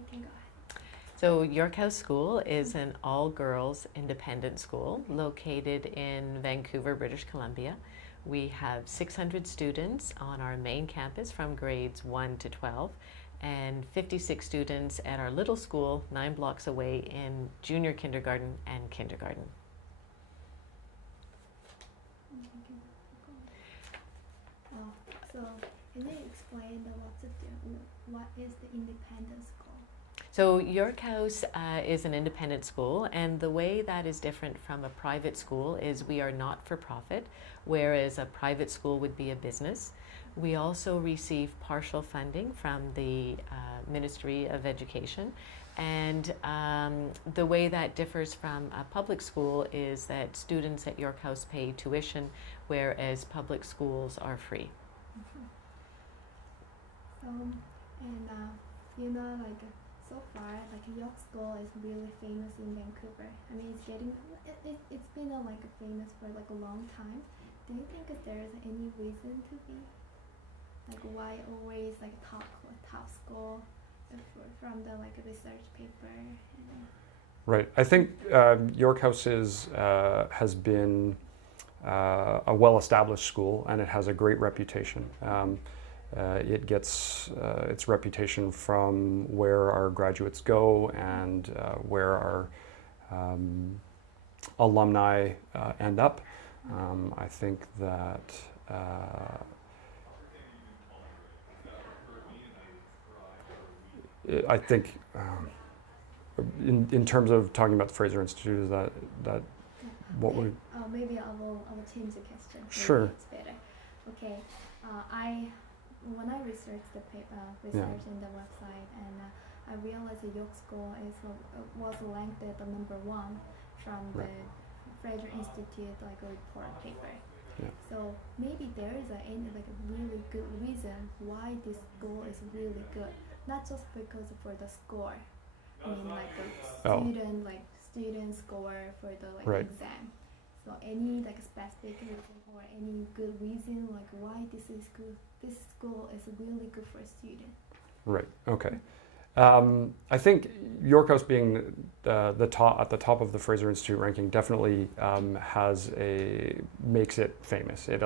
you can go ahead. So York House School is an all-girls independent school located in Vancouver, British Columbia. We have 600 students on our main campus from grades 1 to 12 and 56 students at our little school 9 blocks away in junior kindergarten and kindergarten. So can you explain what is the independent school? So York House is an independent school, and the way that is different from a private school is we are not for profit, whereas a private school would be a business. We also receive partial funding from the Ministry of Education, and the way that differs from a public school is that students at York House pay tuition, whereas public schools are free. So far, York School is really famous in Vancouver. I mean, it's been famous for a long time. Do you think that there's any reason to be why always top school from the research paper? Right. I think York House has been a well-established school, and it has a great reputation. It gets its reputation from where our graduates go and where our alumni end up. I think that in terms of talking about the Fraser Institute, is that what okay. would? Maybe I will change the question. Sure. Maybe it's better. Okay. When I researched the research in the website, and I realized the York School was ranked at the number 1 from Right. the Fraser Institute a report paper. Yeah. So maybe there is a really good reason why this school is really good, not just because for the score. I mean the student score for the Right. exam. So any specific reason or any good reason why this school is really good for students? Right. Okay. I think York House being at the top of the Fraser Institute ranking definitely makes it famous. It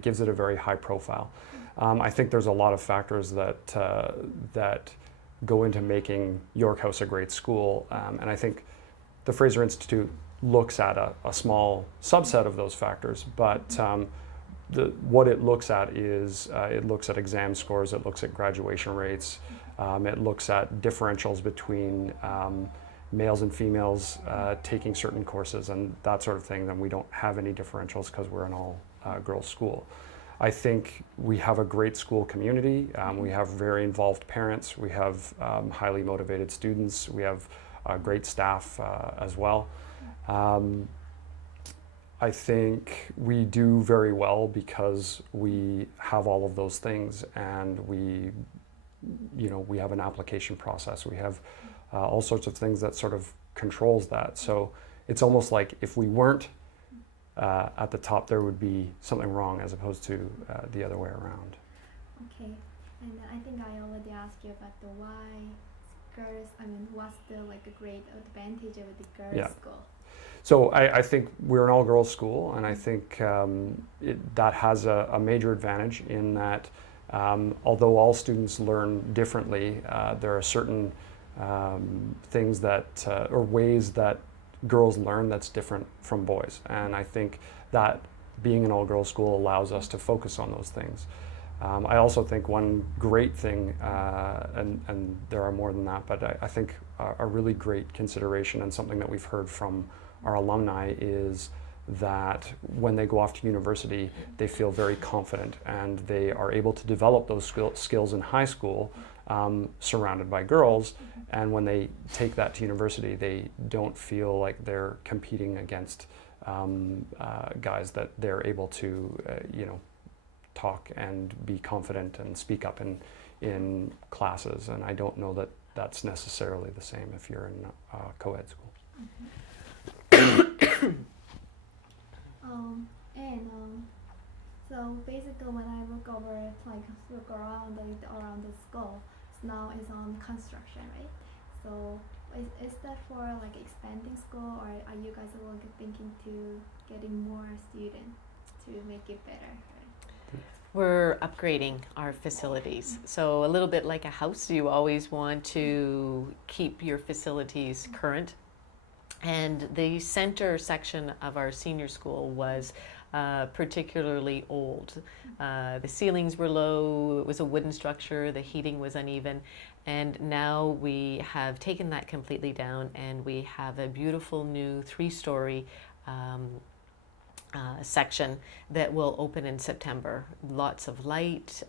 gives it a very high profile. I think there's a lot of factors that go into making York House a great school, and I think the Fraser Institute looks at a small subset of those factors, but what it looks at is it looks at exam scores, it looks at graduation rates, it looks at differentials between males and females taking certain courses and that sort of thing. And we don't have any differentials because we're an all-girls school. I think we have a great school community. We have very involved parents. We have highly motivated students. We have great staff as well. I think we do very well because we have all of those things, and we have an application process. We have all sorts of things that sort of controls that. So it's almost like if we weren't at the top, there would be something wrong, as opposed to the other way around. Okay, and I think I already asked you about the why girls. I mean, what's the a great advantage of the girls' school? So I think we're an all-girls school, and I think that has a major advantage in that although all students learn differently, there are certain things or ways that girls learn that's different from boys. And I think that being an all-girls school allows us to focus on those things. I also think one great thing, and there are more than that, but I think a really great consideration and something that we've heard from our alumni is that when they go off to university, they feel very confident and they are able to develop those skills in high school surrounded by girls. And when they take that to university, they don't feel like they're competing against guys, that they're able to, talk and be confident and speak up in classes. And I don't know that that's necessarily the same if you're in a co-ed school. So basically, when I look around the school, now is on construction, right? So is that for like expanding school, or are you guys like thinking to getting more students to make it better? Right? We're upgrading our facilities. So a little bit like a house, you always want to keep your facilities current. And the center section of our senior school was particularly old. The ceilings were low, it was a wooden structure, the heating was uneven, and now we have taken that completely down and we have a beautiful new 3-story section that will open in September. Lots of light,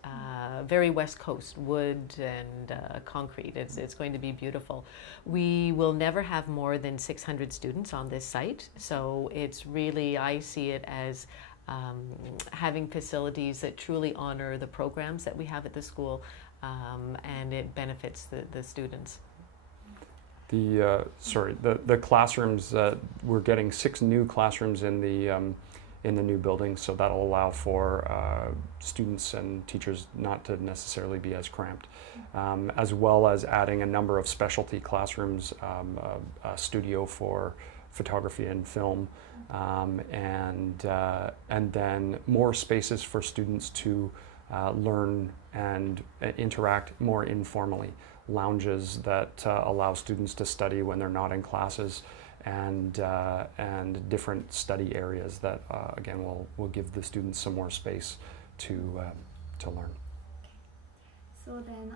very West Coast wood and concrete. It's going to be beautiful. We will never have more than 600 students on this site, so it's really, I see it as having facilities that truly honor the programs that we have at the school, and it benefits the students. The classrooms, we're getting 6 new classrooms in the new building, so that'll allow for students and teachers not to necessarily be as cramped, as well as adding a number of specialty classrooms, a studio for photography and film, and then more spaces for students to learn and interact more informally. Lounges that allow students to study when they're not in classes, and different study areas that again will give the students some more space to learn. So then,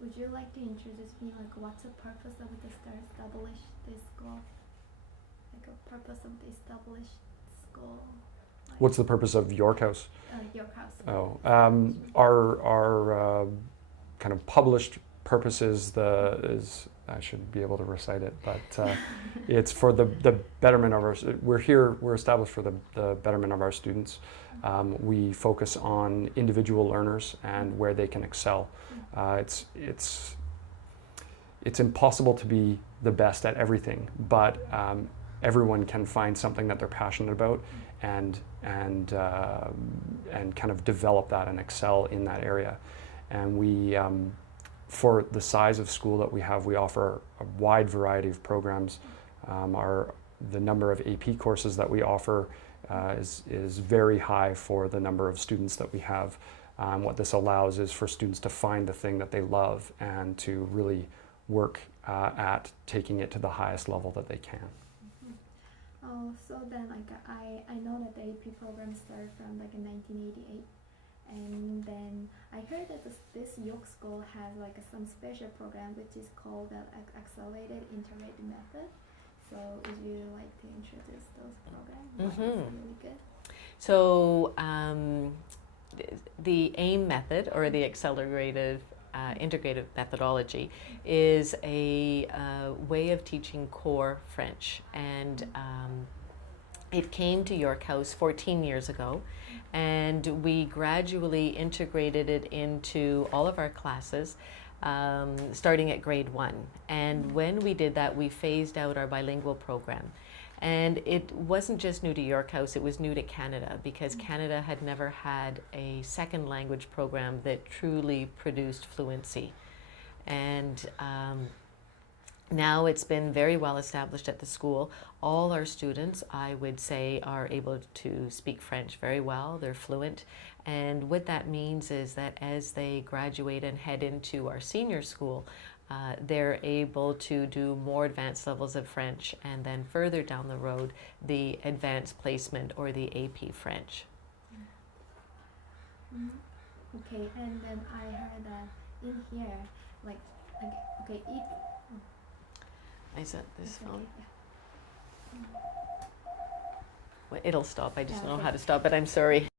would you like to introduce me like what's the purpose of the establish this school? Like a purpose of the established school. Like What's the purpose of York House? York House. Oh, our kind of published purpose is I should be able to recite it, but it's for the betterment of our. We're established for the betterment of our students. We focus on individual learners and where they can excel. It's impossible to be the best at everything, but everyone can find something that they're passionate about and kind of develop that and excel in that area. And we, for the size of school that we have, we offer a wide variety of programs. The number of AP courses that we offer is very high for the number of students that we have. What this allows is for students to find the thing that they love and to really work at taking it to the highest level that they can. Oh, so then like I know that the AP program started from like in 1988, and then I heard that this York school has like some special program which is called the Accelerated Integrated Method. So would you like to introduce those programs? Mm-hmm. It's really good. So the AIM method, or the Accelerated Integrated Methodology, is a way of teaching core French, and it came to York House 14 years ago, and we gradually integrated it into all of our classes, starting at grade 1. And when we did that, we phased out our bilingual program. And it wasn't just new to York House, it was new to Canada, because Canada had never had a second language program that truly produced fluency. And now it's been very well established at the school. All our students, I would say, are able to speak French very well. They're fluent. And what that means is that as they graduate and head into our senior school, they're able to do more advanced levels of French, and then further down the road, the advanced placement or the AP French. Mm-hmm. Okay, and then I heard that in here, like okay, Is that this okay, phone? yeah. Well, it'll stop. I just Yeah, don't know okay. how to stop it. I'm sorry.